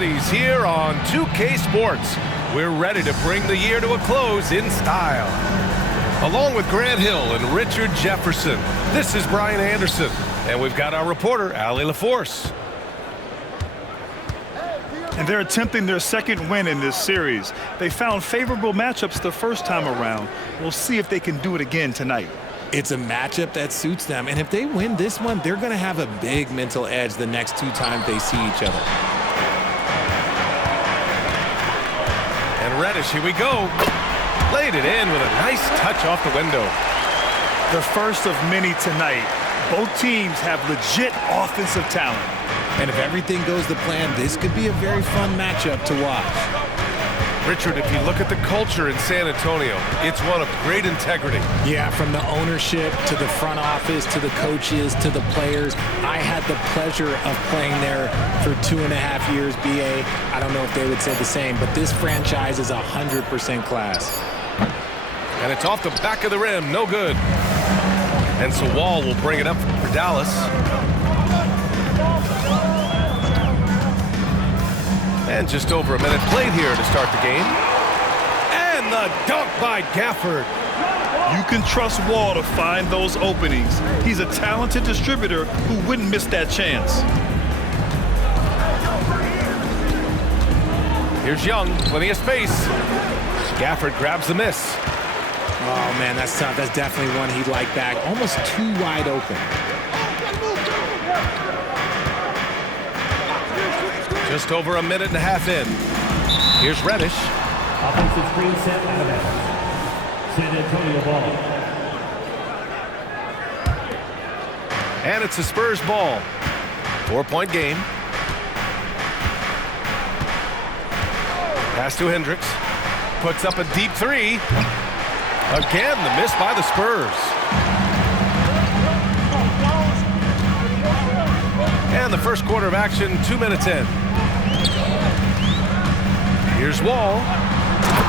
He's here on 2K Sports. We're ready to bring the year to a close in style. Along with Grant Hill and Richard Jefferson, this is Brian Anderson. And we've got our reporter, Allie LaForce. And they're attempting their second win in this series. They found favorable matchups the first time around. We'll see if they can do it again tonight. It's a matchup that suits them. And if they win this one, they're going to have a big mental edge the next two times they see each other. And Reddish, here we go. Laid it in with a nice touch off the window. The first of many tonight. Both teams have legit offensive talent. And if everything goes to plan, this could be a very fun matchup to watch. Richard, if you look at the culture in San Antonio, it's one of great integrity. Yeah, from the ownership to the front office to the coaches to the players. I had the pleasure of playing there for 2.5 years, BA. I don't know if they would say the same, but this franchise is 100% class. And it's off the back of the rim, no good. And so Wall will bring it up for Dallas. And just over a minute played here to start the game. And the dunk by Gafford. You can trust Wall to find those openings. He's a talented distributor who wouldn't miss that chance. Here's Young, plenty of space. Gafford grabs the miss. Oh, man, that's tough. That's definitely one he'd like back. Almost too wide open. Just over a minute and a half in. Here's Reddish. Offensive screen set out of bounds. San Antonio ball. And it's a Spurs ball. 4-point game. Pass to Hendricks. Puts up a deep three. Again, the miss by the Spurs. And the first quarter of action, 2 minutes in. Here's Wall.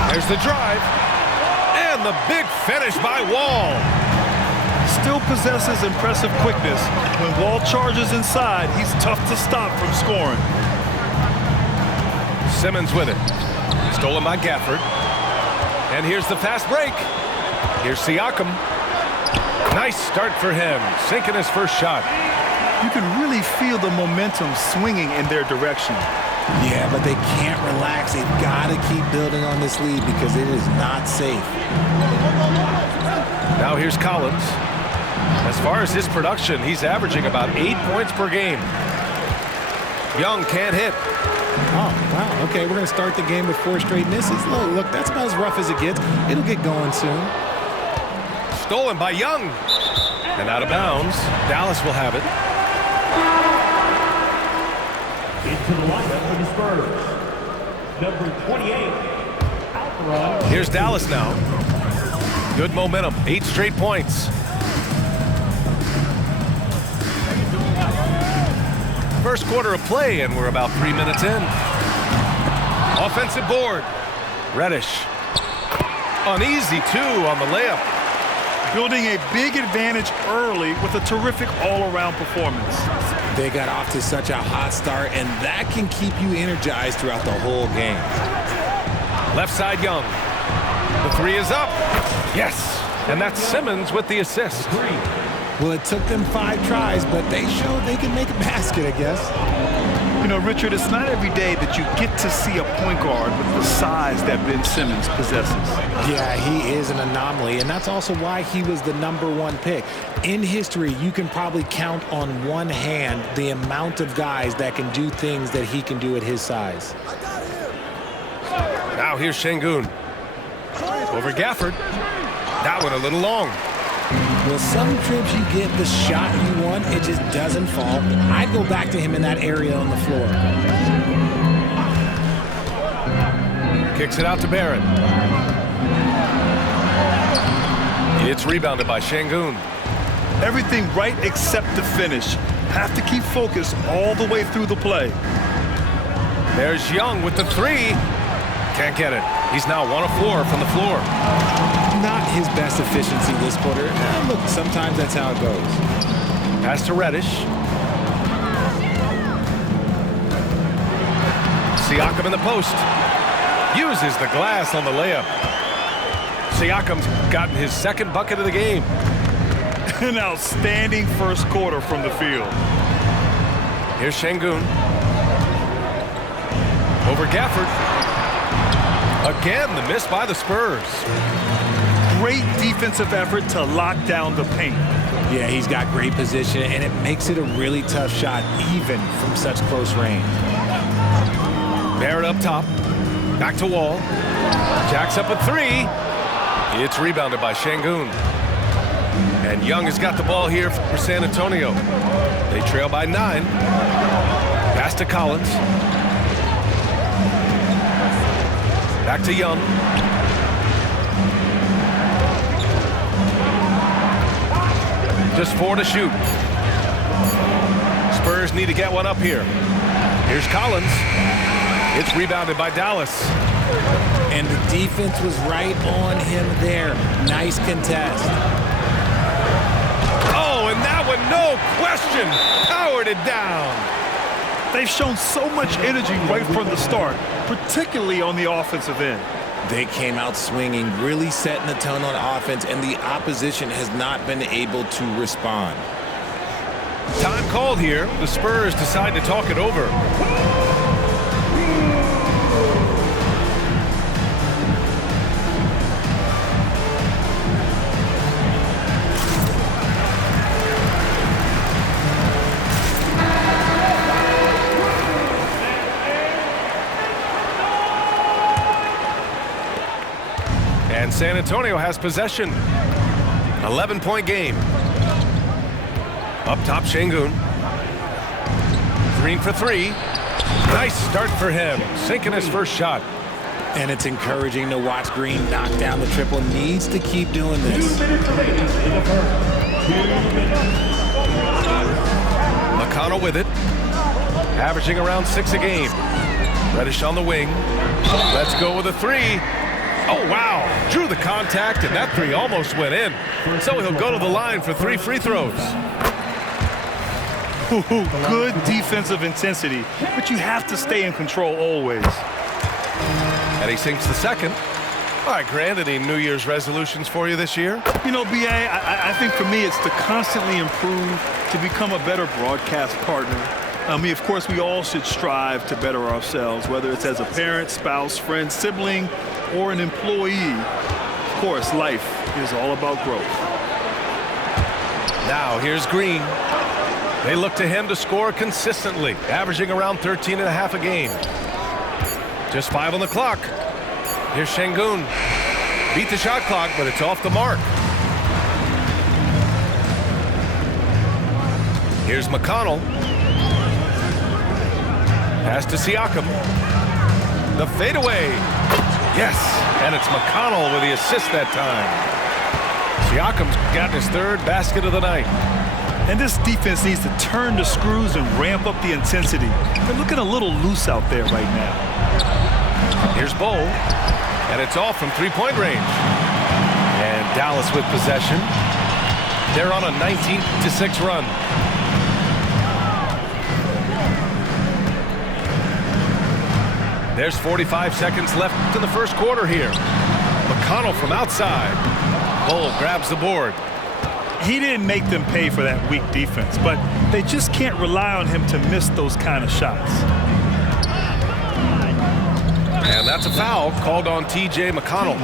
There's the drive. And the big finish by Wall. Still possesses impressive quickness. When Wall charges inside, he's tough to stop from scoring. Simmons with it. Stolen by Gafford. And here's the fast break. Here's Siakam. Nice start for him, sinking his first shot. You can really feel the momentum swinging in their direction. Yeah, but they can't relax. They've got to keep building on this lead because it is not safe. Now here's Collins. As far as his production, he's averaging about 8 points per game. Young can't hit. Oh, wow. Okay, we're going to start the game with 4 straight misses. Look, that's about as rough as it gets. It'll get going soon. Stolen by Young. And out of bounds. Dallas will have it. Into the lineup for the Spurs. Number 28, out the run. Here's Dallas now. Good momentum. 8 straight points. First quarter of play, and we're about 3 minutes in. Offensive board. Reddish. Uneasy, too, on the layup. Building a big advantage early with a terrific all-around performance. They got off to such a hot start, and that can keep you energized throughout the whole game. Left side, Young. The 3 is up. Yes. And that's Simmons with the assist. Well, it took them 5 tries, but they showed they can make a basket, I guess. You know, Richard, it's not every day that you get to see a point guard with the size that Ben Simmons possesses. Yeah, he is an anomaly, and that's also why he was the #1 pick. In history, you can probably count on one hand the amount of guys that can do things that he can do at his size. Now here's Şengün. Over Gafford. That one a little long. Well, some trips you get the shot you want, it just doesn't fall. I'd go back to him in that area on the floor. Kicks it out to Barrett. It's rebounded by Şengün. Everything right except the finish. Have to keep focused all the way through the play. There's Young with the 3. Can't get it. He's now 1 of 4 from the floor. Not his best efficiency this quarter. Look, sometimes that's how it goes. Pass to Reddish. Siakam in the post. Uses the glass on the layup. Siakam's gotten his second bucket of the game. An outstanding first quarter from the field. Here's Şengün. Over Gafford. Again, the miss by the Spurs. Great defensive effort to lock down the paint. Yeah, he's got great position, and it makes it a really tough shot, even from such close range. Barrett up top. Back to Wall. Jacks up a three. It's rebounded by Şengün. And Young has got the ball here for San Antonio. They trail by 9. Pass to Collins. Back to Young. Just 4 to shoot. Spurs need to get one up here. Here's Collins. It's rebounded by Dallas. And the defense was right on him there. Nice contest. Oh, and that one, no question, powered it down. They've shown so much energy right from the start, particularly on the offensive end. They came out swinging, really setting the tone on offense, and the opposition has not been able to respond. Time called here. The Spurs decide to talk it over. And San Antonio has possession. 11-point game. Up top, Şengün. Green for 3. Nice start for him. Sinking his first shot. And it's encouraging to watch Green knock down the triple. Needs to keep doing this. 2 minutes remaining in the first. 2 minutes. McConnell with it. Averaging around 6 a game. Reddish on the wing. Let's go with a 3. Oh, wow. Drew the contact, and that 3 almost went in. So he'll go to the line for 3 free throws. Good defensive intensity, but you have to stay in control always. And he sinks the second. All right, Grant, any New Year's resolutions for you this year? You know, B.A., I think for me it's to constantly improve, to become a better broadcast partner. I mean, of course, we all should strive to better ourselves, whether it's as a parent, spouse, friend, sibling, or an employee. Of course, life is all about growth. Now, here's Green. They look to him to score consistently, averaging around 13.5 a game. Just 5 on the clock. Here's Şengün. Beat the shot clock, but it's off the mark. Here's McConnell. Pass to Siakam. The fadeaway. Yes, and it's McConnell with the assist that time. Siakam's got his 3rd basket of the night. And this defense needs to turn the screws and ramp up the intensity. They're looking a little loose out there right now. Here's Bowl, and it's off from 3-point range. And Dallas with possession. They're on a 19-6 run. There's 45 seconds left in the first quarter here. McConnell from outside. Bowl grabs the board. He didn't make them pay for that weak defense, but they just can't rely on him to miss those kind of shots. And that's a foul called on T.J. McConnell.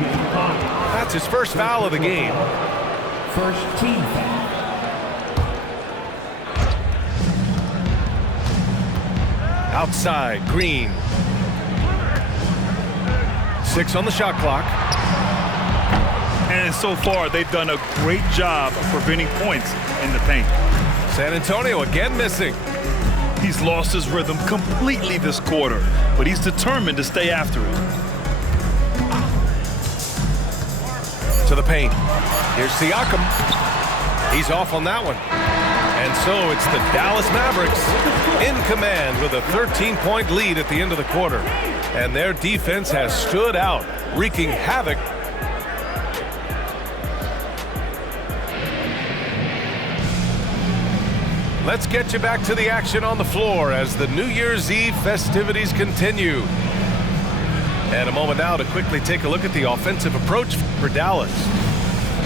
That's his first foul of the game. First team foul. Outside, Green. 6 on the shot clock. And so far, they've done a great job of preventing points in the paint. San Antonio again missing. He's lost his rhythm completely this quarter, but he's determined to stay after it. To the paint. Here's Siakam. He's off on that one. And so it's the Dallas Mavericks in command with a 13-point lead at the end of the quarter. And their defense has stood out, wreaking havoc. Let's get you back to the action on the floor as the New Year's Eve festivities continue. And a moment now to quickly take a look at the offensive approach for Dallas.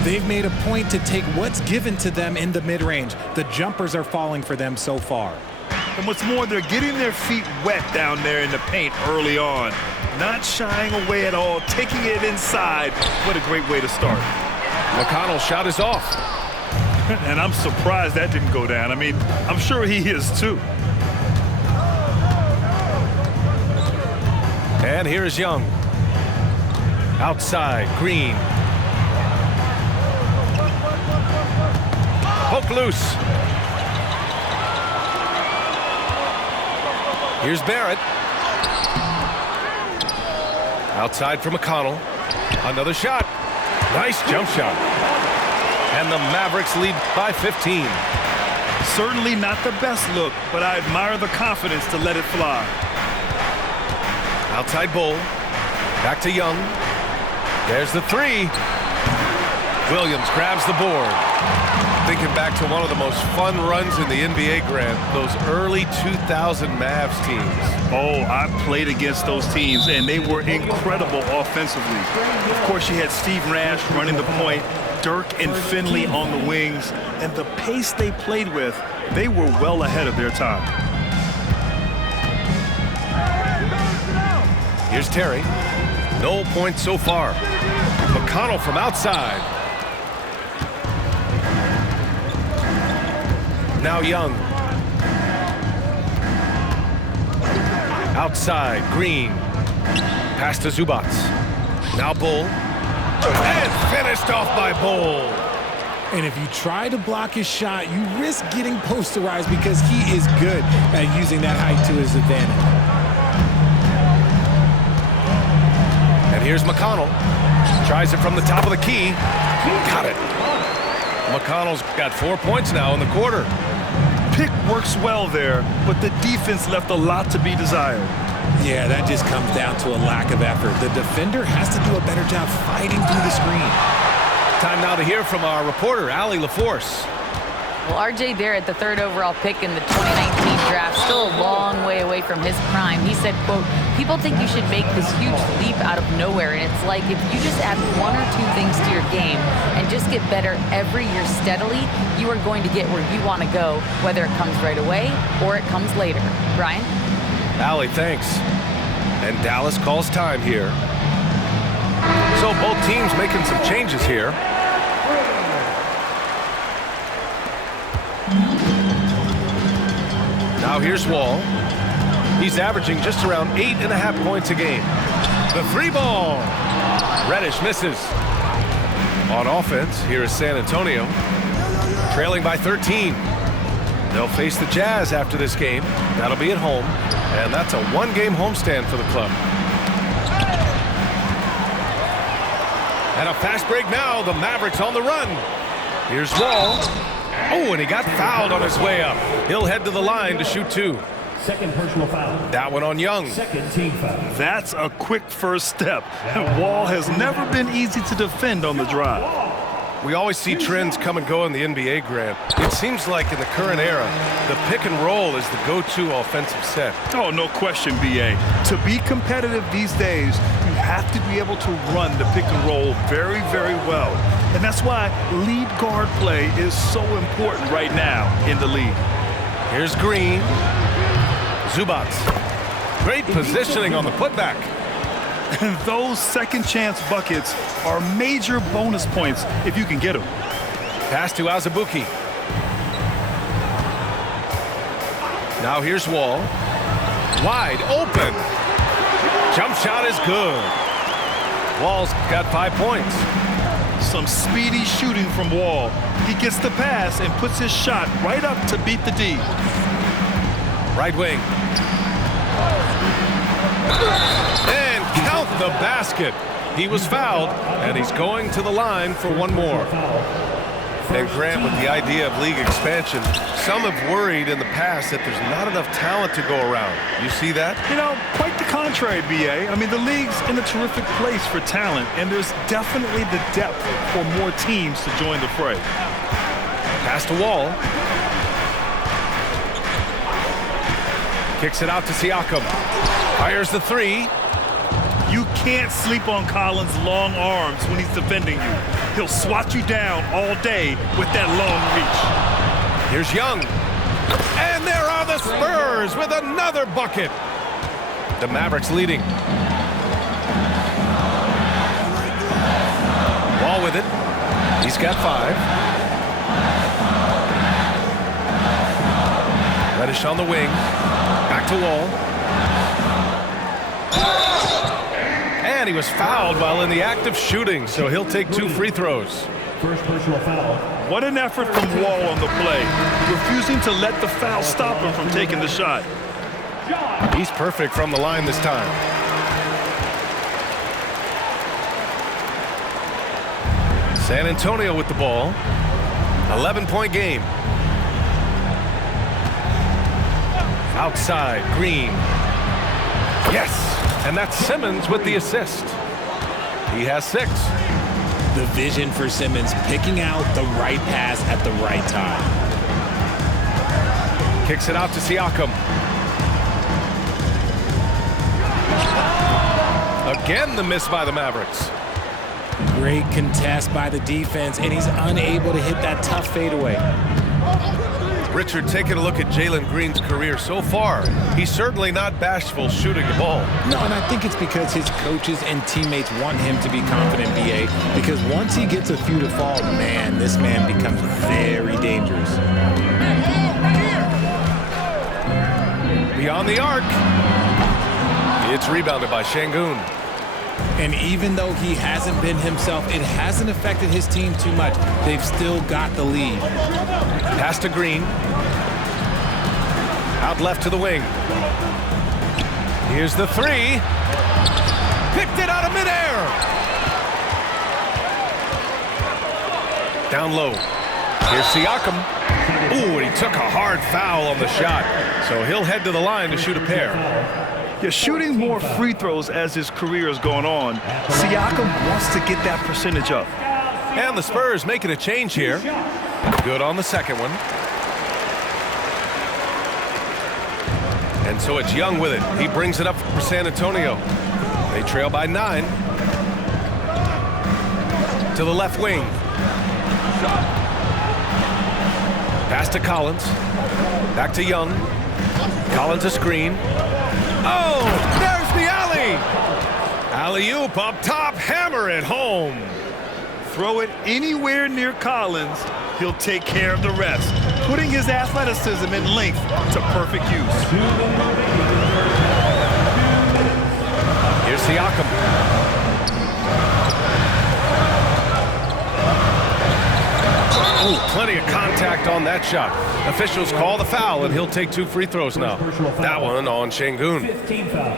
They've made a point to take what's given to them in the mid-range. The jumpers are falling for them so far. And what's more, they're getting their feet wet down there in the paint early on. Not shying away at all, taking it inside. What a great way to start. McConnell's shot is off. And I'm surprised that didn't go down. I mean, I'm sure he is too. And here's Young. Outside, Green. Poke loose. Here's Barrett. Outside for McConnell. Another shot. Nice jump shot. And the Mavericks lead by 15. Certainly not the best look, but I admire the confidence to let it fly. Outside Bull. Back to Young. There's the three. Williams grabs the board. Thinking back to one of the most fun runs in the NBA, Grant, those early 2000 Mavs teams. Oh, I played against those teams, and they were incredible offensively. Of course, you had Steve Nash running the point, Dirk and Finley on the wings, and the pace they played with, they were well ahead of their time. Here's Terry. No points so far. McConnell from outside. Now Young. Outside, Green. Pass to Zubats. Now Bull. And finished off by Bull. And if you try to block his shot, you risk getting posterized because he is good at using that height to his advantage. And here's McConnell. Tries it from the top of the key. Got it. McConnell's got 4 points now in the quarter. Pick works well there, but the defense left a lot to be desired. Yeah, that just comes down to a lack of effort. The defender has to do a better job fighting through the screen. Time now to hear from our reporter, Allie LaForce. Well, R.J. Barrett, the 3rd overall pick in the 2019 draft, still a long way away from his prime. He said, quote, people think you should make this huge leap out of nowhere, and it's like if you just add 1 or 2 things to your game and just get better every year steadily, you are going to get where you want to go, whether it comes right away or it comes later. Brian? Allie, thanks. And Dallas calls time here. So both teams making some changes here. Now here's Wall. He's averaging just around 8.5 points a game. The 3 ball. Reddish misses. On offense, here is San Antonio. Trailing by 13. They'll face the Jazz after this game. That'll be at home. And that's a 1-game homestand for the club. And a fast break now. The Mavericks on the run. Here's Wall. Oh, and he got fouled on his way up. He'll head to the line to shoot 2. Second personal foul. That one on Young. Second team foul. That's a quick first step. Wall has never been easy to defend on the drive. We always see trends come and go in the NBA, Grant. It seems like in the current era, the pick and roll is the go-to offensive set. Oh, no question, B.A. To be competitive these days, you have to be able to run the pick and roll very, very well. And that's why lead guard play is so important right now in the league. Here's Green. Zubats. Great positioning on the putback. And those second chance buckets are major bonus points if you can get them. Pass to Azubuike. Now here's Wall. Wide open. Jump shot is good. Wall's got 5 points. Some speedy shooting from Wall. He gets the pass and puts his shot right up to beat the D. Right wing. And count the basket. He was fouled, and he's going to the line for 1 more. And Grant, with the idea of league expansion, some have worried in the past that there's not enough talent to go around. You see that? You know, quite the contrary, B.A. I mean, the league's in a terrific place for talent, and there's definitely the depth for more teams to join the fray. Pass to Wall. Kicks it out to Siakam. Fires the three. You can't sleep on Collins' long arms when he's defending you. He'll swat you down all day with that long reach. Here's Young. And there are the Spurs with another bucket. The Mavericks leading. Wall with it. He's got 5. Reddish on the wing. Back to Wall. And he was fouled while in the act of shooting, so he'll take 2 free throws. First personal foul. What an effort from Wall on the play, refusing to let the foul stop him from taking the shot. He's perfect from the line this time. San Antonio with the ball. 11-point game. Outside, Green. Yes, and that's Simmons with the assist. He has 6. The vision for Simmons, picking out the right pass at the right time. Kicks it out to Siakam. Again, the miss by the Mavericks. Great contest by the defense, and he's unable to hit that tough fadeaway. Richard, taking a look at Jalen Green's career so far, he's certainly not bashful shooting the ball. No, and I think it's because his coaches and teammates want him to be confident, BA, because once he gets a few to fall, man, this man becomes very dangerous. Beyond the arc. It's rebounded by Şengün. And even though he hasn't been himself, it hasn't affected his team too much. They've still got the lead. Pass to Green. Out left to the wing. Here's the 3. Picked it out of midair. Down low. Here's Siakam. Ooh, and he took a hard foul on the shot. So he'll head to the line to shoot a pair. Yeah, shooting more free throws as his career is going on. Siakam wants to get that percentage up. And the Spurs making a change here. Good on the second one. And so it's Young with it. He brings it up for San Antonio. They trail by 9. To the left wing. Pass to Collins. Back to Young. Collins a screen. Oh, there's the alley. Alley-oop up top, hammer it home. Throw it anywhere near Collins, he'll take care of the rest, putting his athleticism and length to perfect use. Here's Siakam. Ooh, plenty of contact on that shot. Officials call the foul, and he'll take 2 free throws now. That one on Şengün.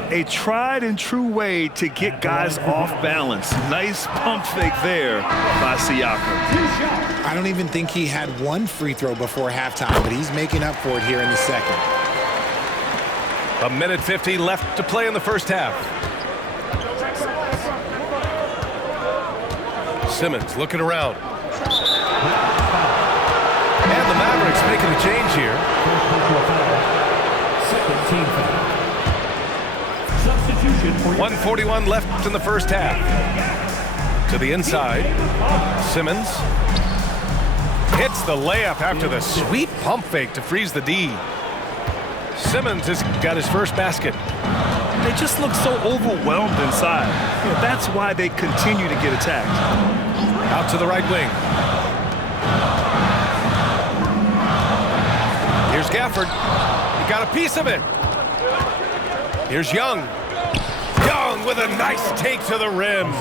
A tried and true way to get guys off balance. Nice pump fake there by Siakam. I don't even think he had 1 free throw before halftime, but he's making up for it here in the second. 1:50 left to play in the first half. Simmons looking around. And the Mavericks making a change here. Second team foul. Substitution for 1:41 left in the first half. To the inside. Simmons hits the layup after the sweet pump fake to freeze the D. Simmons has got his first basket. They just look so overwhelmed inside. You know, that's why they continue to get attacked. Out to the right wing. Here's Gafford. He got a piece of it. Here's Young. Young with a nice take to the rim.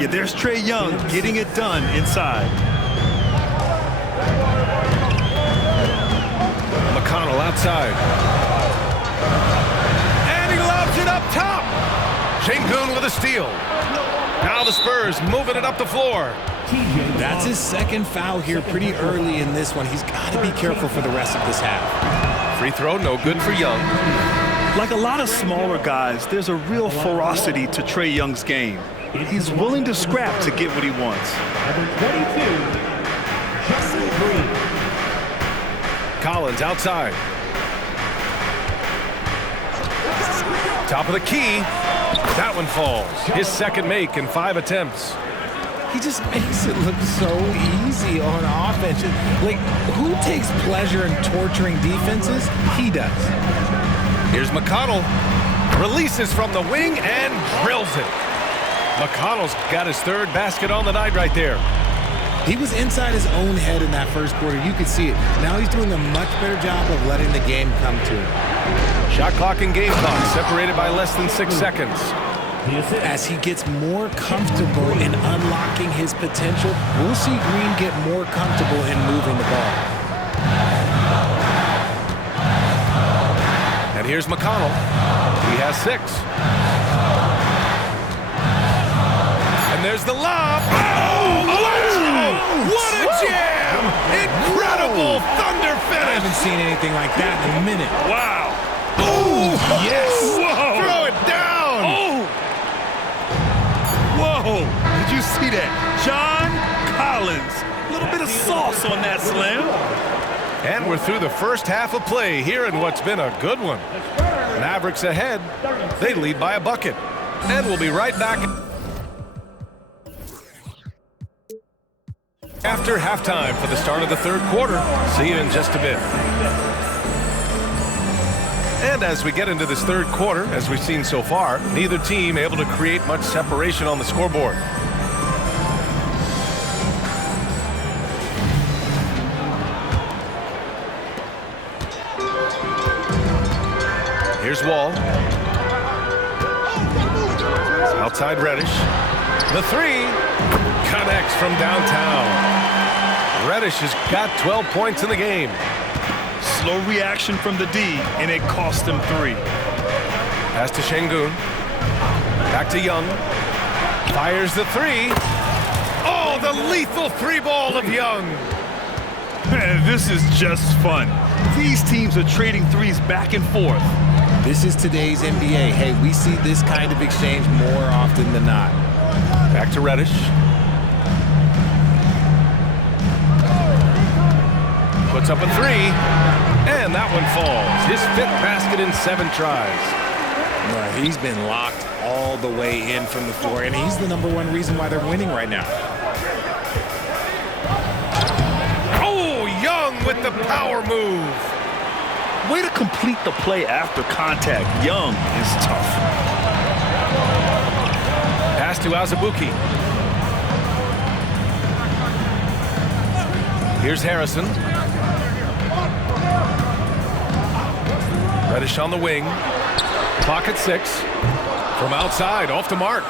Yeah, there's Trae Young getting it done inside. McConnell outside. And he lobs it up top. Şengün with a steal. Now the Spurs moving it up the floor. That's his second foul here pretty early in this one. He's got to be careful for the rest of this half. Free throw, no good for Young. Like a lot of smaller guys, there's a real ferocity to Trae Young's game. He's willing to scrap to get what he wants. number 22, Justin Green. Collins outside. Top of the key. That one falls. His second make in 5 attempts. He just makes it look so easy on offense. Like, who takes pleasure in torturing defenses? He does. Here's McConnell. Releases from the wing and drills it. McConnell's got his third basket on the night right there. He was inside his own head in that first quarter. You could see it. Now he's doing a much better job of letting the game come to him. Shot clock and game clock separated by less than 6 seconds. As he gets more comfortable in unlocking his potential, we'll see Green get more comfortable in moving the ball. And here's McConnell. He has 6. And there's the lob. Oh, what a jam! Incredible thunder finish. I haven't seen anything like that in a minute. Wow. Oh, yes. Whoa. Throw it down. Oh. Whoa. Did you see that? John Collins. A little bit of sauce on that slam. And we're through the first half of play here in what's been a good one. Mavericks ahead. They lead by a bucket. And we'll be right back after halftime for the start of the third quarter. See you in just a bit. And as we get into this third quarter, as we've seen so far, neither team able to create much separation on the scoreboard. Here's Wall. Outside Reddish. The 3 connects from downtown. Reddish has got 12 points in the game. Slow reaction from the D, and it cost him 3. Pass to Şengün. Back to Young. Fires the 3. Oh, the lethal 3-ball of Young. Man, this is just fun. These teams are trading threes back and forth. This is today's NBA. Hey, we see this kind of exchange more often than not. Back to Reddish. Puts up a 3, and that one falls. His 5th basket in 7 tries. He's been locked all the way in from the floor, and he's the #1 reason why they're winning right now. Oh, Young with the power move. Way to complete the play after contact. Young is tough. Pass to Azubuike. Here's Harrison. Reddish on the wing. Clock at 6. From outside, off the mark.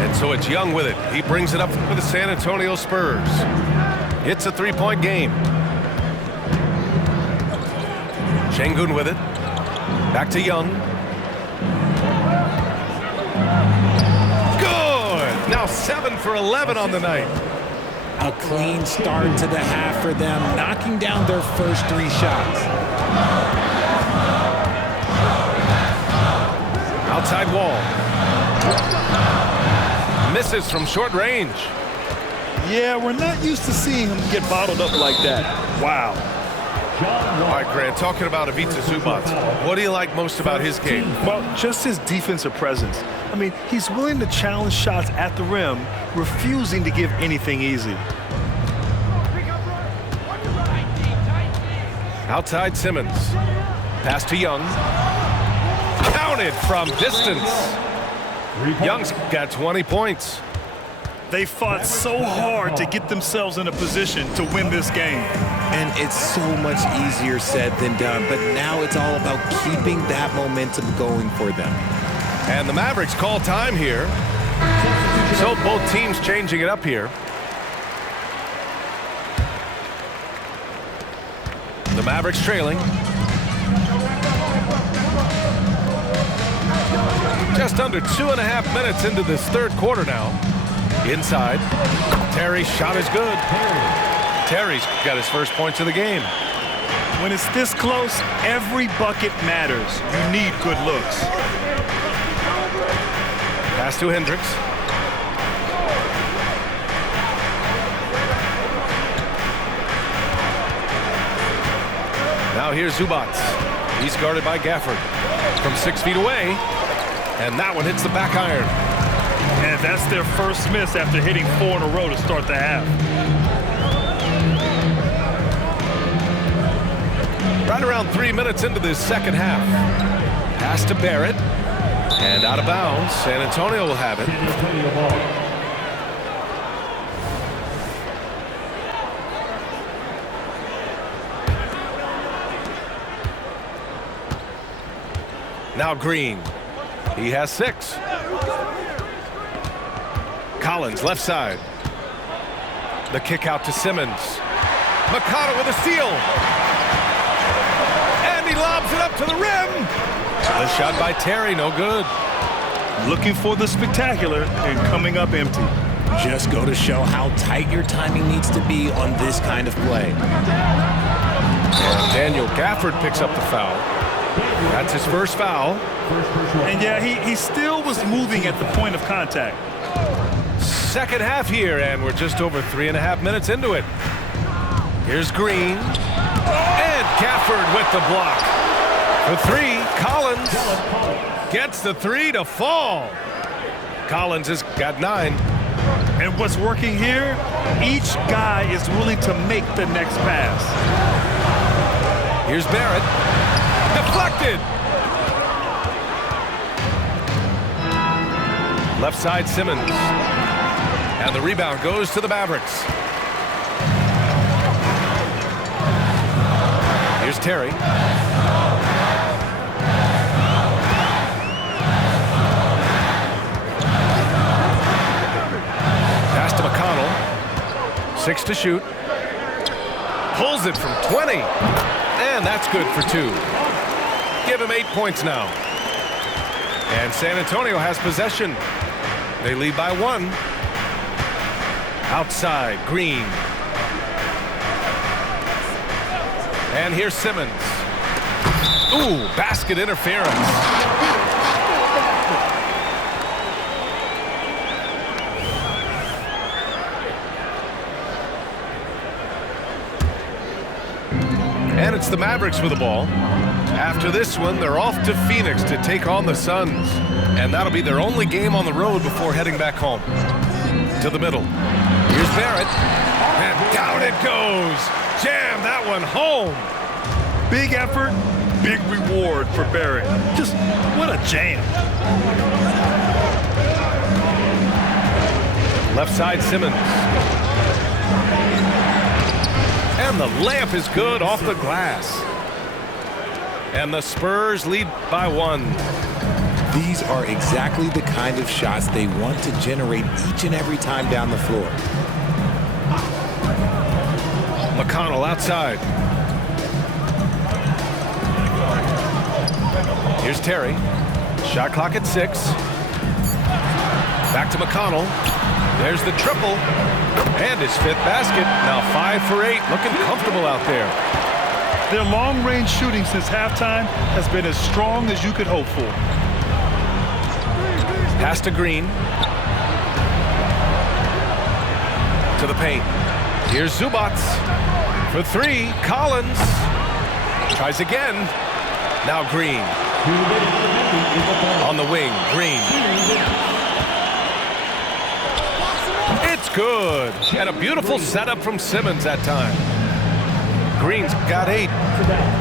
And so it's Young with it. He brings it up for the San Antonio Spurs. It's a 3-point game. Şengün with it. Back to Young. Good! Now 7 for 11 on the night. A clean start to the half for them, knocking down their first 3 shots. Outside Wall. Misses from short range. Yeah, we're not used to seeing him get bottled up like that. Wow. All right, Grant, talking about Ivica Zubac, what do you like most about his game? Well, just his defensive presence. I mean, he's willing to challenge shots at the rim, refusing to give anything easy. Outside Simmons. Pass to Young. Counted from distance. Young's got 20 points. They fought so hard to get themselves in a position to win this game. And it's so much easier said than done, but now it's all about keeping that momentum going for them. And the Mavericks call time here. So both teams changing it up here. The Mavericks trailing. Just under 2.5 minutes into this third quarter now. Inside. Terry's shot is good. Terry's got his first points of the game. When it's this close, every bucket matters. You need good looks. Pass to Hendricks. Now here's Zubac. He's guarded by Gafford. from 6 feet away. And that one hits the back iron. And that's their first miss after hitting 4 in a row to start the half. Right around 3 minutes into this second half. Pass to Barrett. And out of bounds. San Antonio will have it. Now Green. He has 6. Collins, left side. The kick out to Simmons. McConnell with a steal. And he lobs it up to the rim. The shot by Terry, no good. Looking for the spectacular and coming up empty. Just go to show how tight your timing needs to be on this kind of play. And Daniel Gafford picks up the foul. That's his first foul. And yeah, he still was moving at the point of contact. Second half here, and we're just over 3.5 minutes into it. Here's Green. And Gafford with the block. For 3, Collins gets the 3 to fall. Collins has got 9. And what's working here, each guy is willing to make the next pass. Here's Barrett. Deflected. Left side Simmons. And the rebound goes to the Mavericks. Here's Terry. Pass to McConnell. 6 to shoot. Pulls it from 20. And that's good for 2. Give him 8 points now. And San Antonio has possession. They lead by 1. Outside, Green. And here's Simmons. Ooh, basket interference. And it's the Mavericks with the ball. After this one, they're off to Phoenix to take on the Suns. And that'll be their only game on the road before heading back home. To the middle. Here's Barrett. And down it goes. Jam that one home. Big effort, big reward for Barrett. Just what a jam. Left side Simmons. And the layup is good off the glass. And the Spurs lead by 1. These are exactly the kind of shots they want to generate each and every time down the floor. McConnell outside. Here's Terry. Shot clock at 6. Back to McConnell. There's the triple. And his 5th basket. Now 5 for 8. Looking comfortable out there. Their long-range shooting since halftime has been as strong as you could hope for. Pass to Green. To the paint. Here's Zubats. For 3, Collins. Tries again. Now Green. On the wing, Green. It's good. And a beautiful setup from Simmons that time. Green's got 8.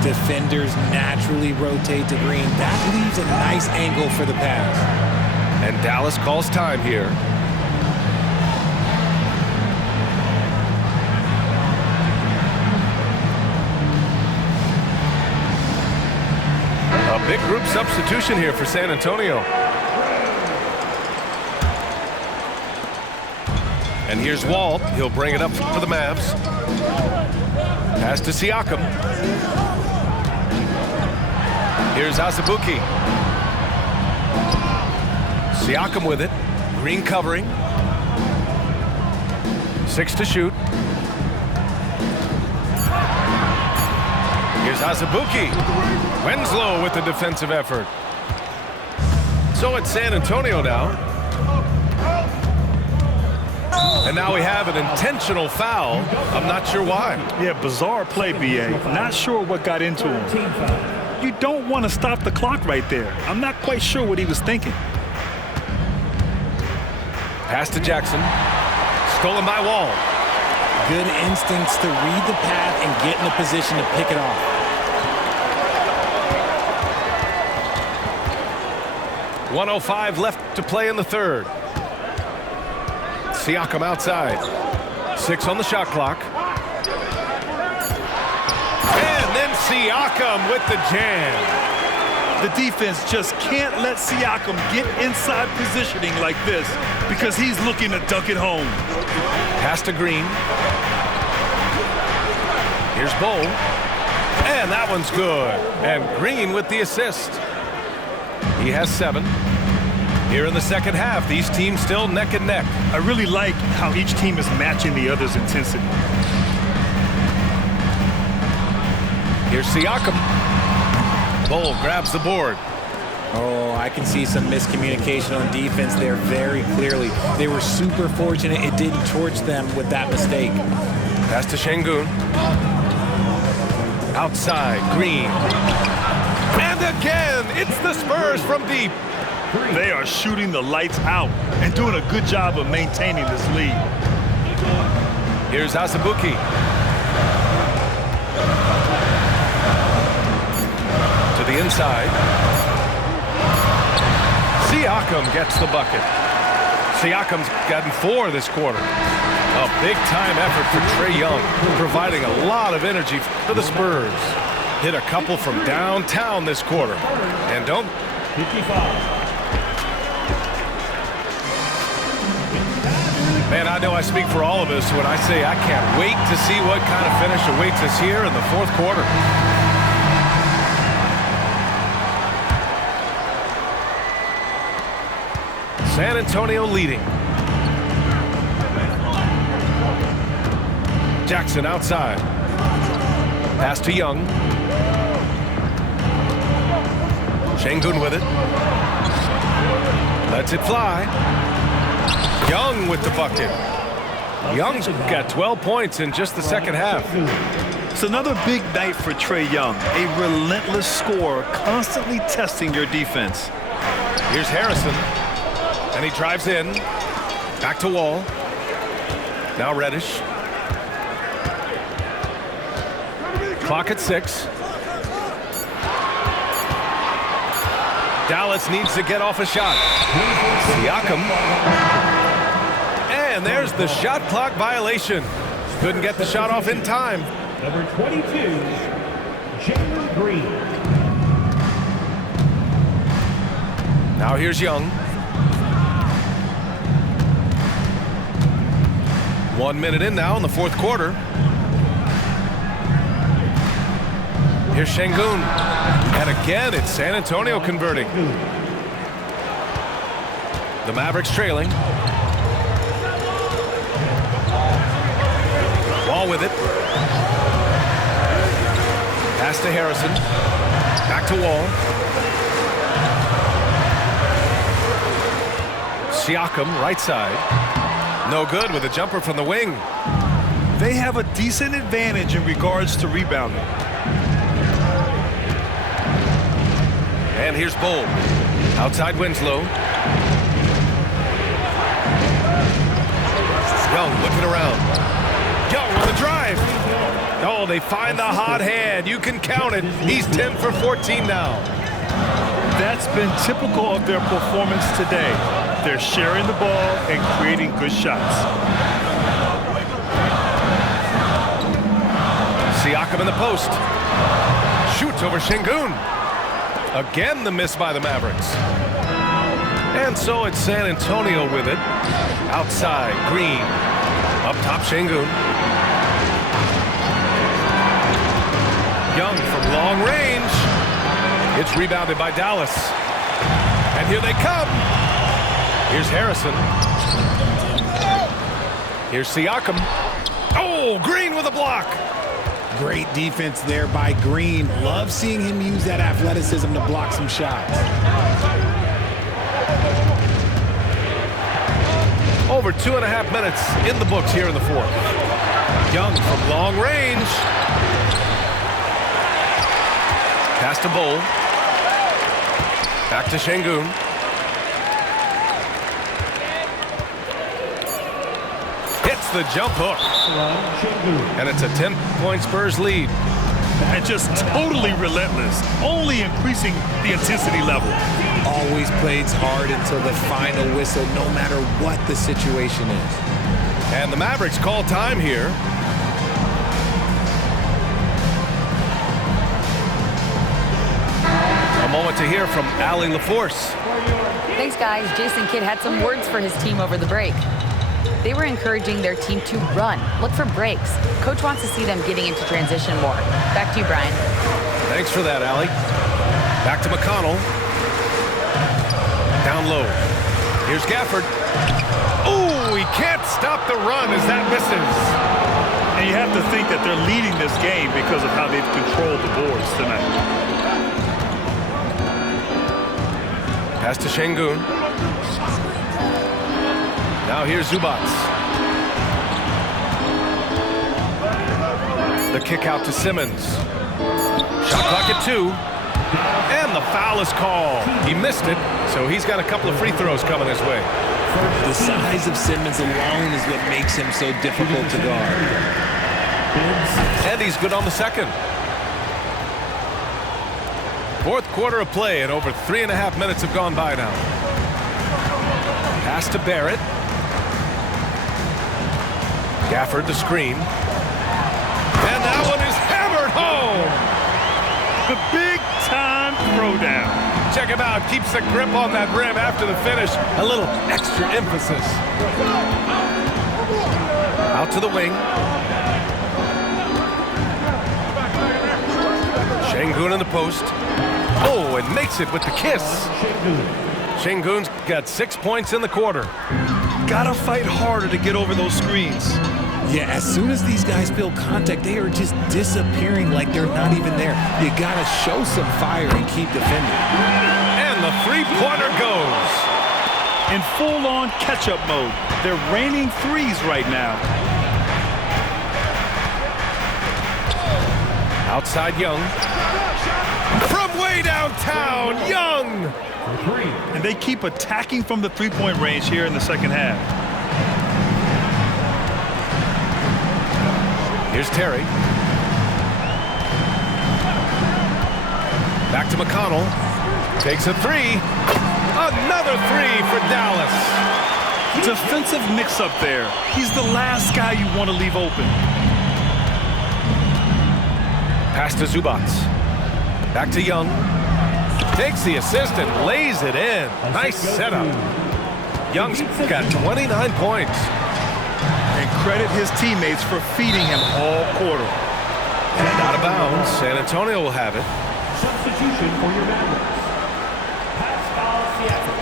Defenders naturally rotate to Green. That leaves a nice angle for the pass. And Dallas calls time here. A big group substitution here for San Antonio. And here's Walt. He'll bring it up for the Mavs. Pass to Siakam. Here's Azubuike. Siakam with it. Green covering. 6 to shoot. Here's Azubuike. Winslow with the defensive effort. So it's San Antonio now. And now we have an intentional foul. I'm not sure why. Yeah, bizarre play, B.A. Not sure what got into him. you don't want to stop the clock right there. I'm not quite sure what he was thinking. Pass to Jackson. Stolen by Wall. Good instincts to read the path and get in a position to pick it off. .105 left to play in the third. Siakam outside. 6 on the shot clock. And then Siakam with the jam. The defense just can't let Siakam get inside positioning like this because he's looking to dunk it home. Pass to Green. Here's Bull. And that one's good. And Green with the assist. He has 7. Here in the second half, these teams still neck and neck. I really like how each team is matching the other's intensity. Here's Siakam. Bull grabs the board. Oh, I can see some miscommunication on defense there very clearly. They were super fortunate it didn't torch them with that mistake. Pass to Şengün. Outside, Green. And again, it's the Spurs from deep. They are shooting the lights out and doing a good job of maintaining this lead. Here's Azubuike. To the inside. Siakam gets the bucket. Siakam's gotten 4 this quarter. A big-time effort for Trae Young, providing a lot of energy for the Spurs. Hit a couple from downtown this quarter. And don't... 55. Man, I know I speak for all of us when I say I can't wait to see what kind of finish awaits us here in the fourth quarter. San Antonio leading. Jackson outside. Pass to Young. Şengün with it. Lets it fly. Young with the bucket. Young's got 12 points in just the second half. It's another big night for Trae Young. A relentless scorer, constantly testing your defense. Here's Harrison. And he drives in. Back to Wall. Now Reddish. Clock at 6. Dallas needs to get off a shot. Siakam. And there's the shot clock violation. Couldn't get the shot off in time. Number 22, Jalen Green. Now here's Young. 1 minute in now in the fourth quarter. Here's Şengün. And again, it's San Antonio converting. The Mavericks trailing. Wall with it. Pass to Harrison. Back to Wall. Siakam, right side. No good with a jumper from the wing. They have a decent advantage in regards to rebounding. And here's Bull. Outside Winslow. Young looking around. Young on the drive. Oh, they find the hot hand. You can count it. He's 10 for 14 now. That's been typical of their performance today. They're sharing the ball and creating good shots. Siakam in the post. Shoots over Şengün. Again, the miss by the Mavericks. And so it's San Antonio with it. Outside, Green. Up top, Şengün. Young from long range. It's rebounded by Dallas. And here they come. Here's Harrison. Here's Siakam. Oh, Green with a block. Great defense there by Green. Love seeing him use that athleticism to block some shots. Over 2.5 minutes in the books here in the fourth. Young from long range. Pass to Bull. Back to Şengün. Hits the jump hook. And it's a 10-point Spurs lead. And just totally relentless, only increasing the intensity level. Always plays hard until the final whistle, no matter what the situation is. And the Mavericks call time here. A moment to hear from Allie LaForce. Thanks, guys. Jason Kidd had some words for his team over the break. They were encouraging their team to run, look for breaks. Coach wants to see them getting into transition more. Back to you, Brian. Thanks for that, Allie. Back to McConnell. Down low. Here's Gafford. Oh, he can't stop the run as that misses. And you have to think that they're leading this game because of how they've controlled the boards tonight. Pass to Şengün. Now here's Zubac. The kick out to Simmons. Shot clock at 2. And the foul is called. He missed it, so he's got a couple of free throws coming his way. The size of Simmons alone is what makes him so difficult to guard. And he's good on the second. Fourth quarter of play, and over 3.5 minutes have gone by now. Pass to Barrett. Gafford the screen. And that one is hammered home. The big-time throwdown. Check him out. Keeps the grip on that rim after the finish. A little extra emphasis. Out to the wing. Şengün in the post. Oh, and makes it with the kiss. Şengün's got 6 points in the quarter. Gotta fight harder to get over those screens. Yeah, as soon as these guys feel contact, they are just disappearing like they're not even there. You gotta show some fire and keep defending. And the three-pointer goes. In full-on catch-up mode. They're raining threes right now. Outside Young. From way downtown, Young. And they keep attacking from the three-point range here in the second half. Here's Terry. Back to McConnell. Takes a three. Another three for Dallas. Defensive mix-up there. He's the last guy you want to leave open. Pass to Zubac. Back to Young. Takes the assist and lays it in. Nice setup. Young's got 29 points. And credit his teammates for feeding him all quarter. Out of bounds. San Antonio will have it. Substitution for your Mavericks. Pascal Siakam.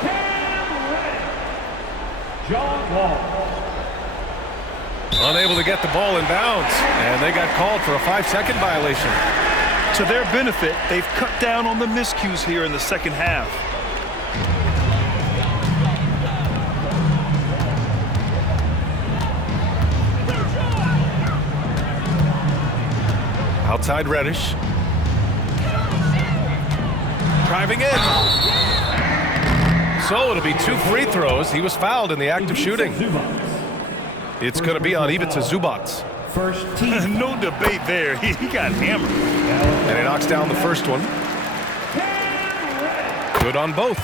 Cam Reddish. John Wall. Unable to get the ball in bounds. And they got called for a 5-second violation. To their benefit, they've cut down on the miscues here in the second half. Outside Reddish. Driving in. So it'll be 2 free throws. He was fouled in the act of shooting. It's going to be on Ivica Zubac. First team. No debate there. He got hammered. And he knocks down the first one. Good on both.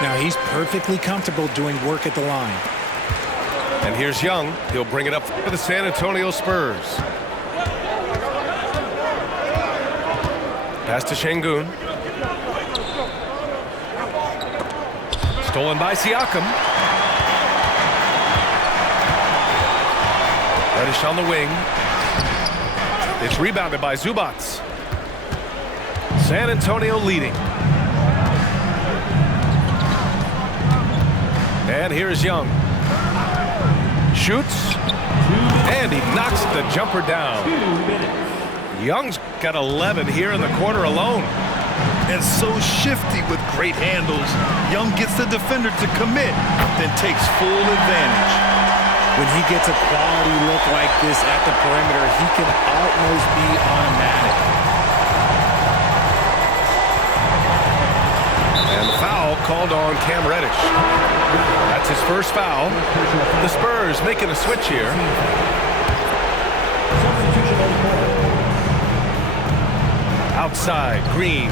Now he's perfectly comfortable doing work at the line. And here's Young. He'll bring it up for the San Antonio Spurs. Pass to Şengün. Stolen by Siakam. Reddish on the wing. It's rebounded by Zubac. San Antonio leading. And here's Young. Shoots. And he knocks the jumper down. Young's got 11 here in the quarter alone. And so shifty with great handles. Young gets the defender to commit, then takes full advantage. When he gets a quality look like this at the perimeter, he can almost be automatic. And the foul called on Cam Reddish. That's his first foul. The Spurs making a switch here. Substitution on the court. Outside, Green.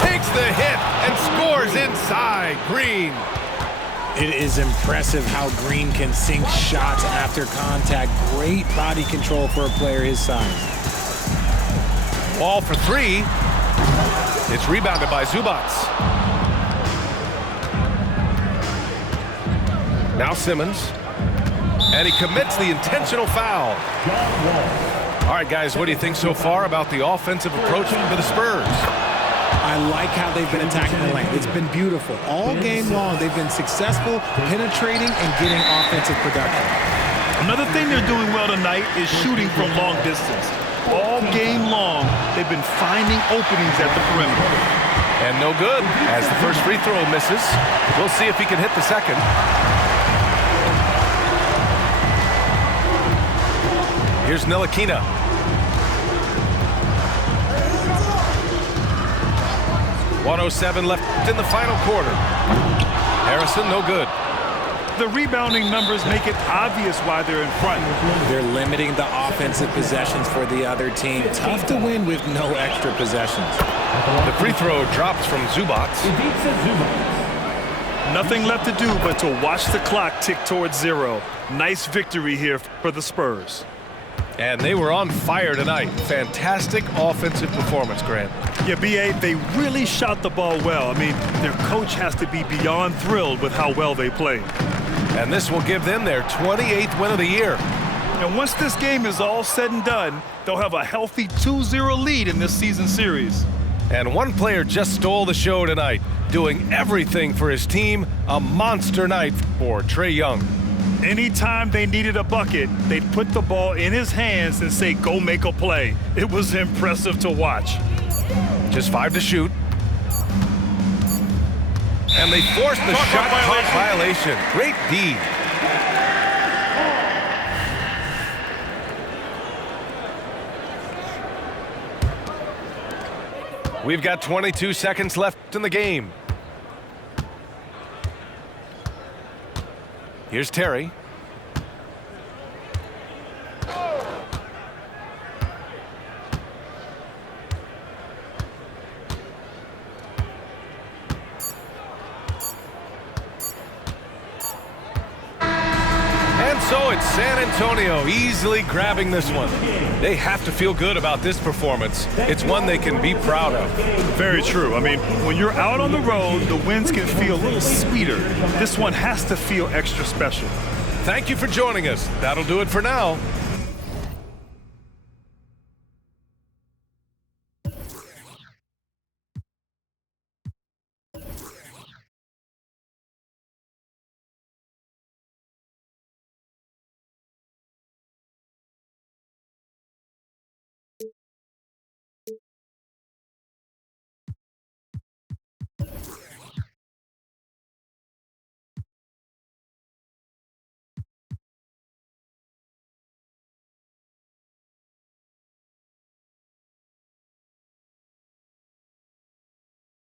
Takes the hit and scores inside, Green. It is impressive how Green can sink shots after contact. Great body control for a player his size. Ball for three. It's rebounded by Zubac. Now Simmons. And he commits the intentional foul. All right, guys, what do you think so far about the offensive approach for the Spurs? I like how they've been attacking the lane. It's been beautiful. All game long, they've been successful penetrating and getting offensive production. Another thing they're doing well tonight is shooting from long distance. All game long, they've been finding openings at the perimeter. And no good as the first free throw misses. We'll see if he can hit the second. Here's Ntilikina. .107 left in the final quarter. Harrison, no good. The rebounding numbers make it obvious why they're in front. They're limiting the offensive possessions for the other team. Tough to win with no extra possessions. The free throw drops from Zubac. Nothing left to do but to watch the clock tick towards zero. Nice victory here for the Spurs. And they were on fire tonight. Fantastic offensive performance, Grant. Yeah, B.A., they really shot the ball well. I mean, their coach has to be beyond thrilled with how well they played. And this will give them their 28th win of the year. And once this game is all said and done, they'll have a healthy 2-0 lead in this season series. And one player just stole the show tonight, doing everything for his team. A monster night for Trae Young. Anytime they needed a bucket, they'd put the ball in his hands and say, go make a play. It was impressive to watch. Just 5 to shoot. And they forced the shot clock violation. Great D. We've got 22 seconds left in the game. Here's Terry. And so it's San Antonio easily grabbing this one. They have to feel good about this performance. It's one they can be proud of. Very true. I mean, when you're out on the road, the wins can feel a little sweeter. This one has to feel extra special. Thank you for joining us. That'll do it for now.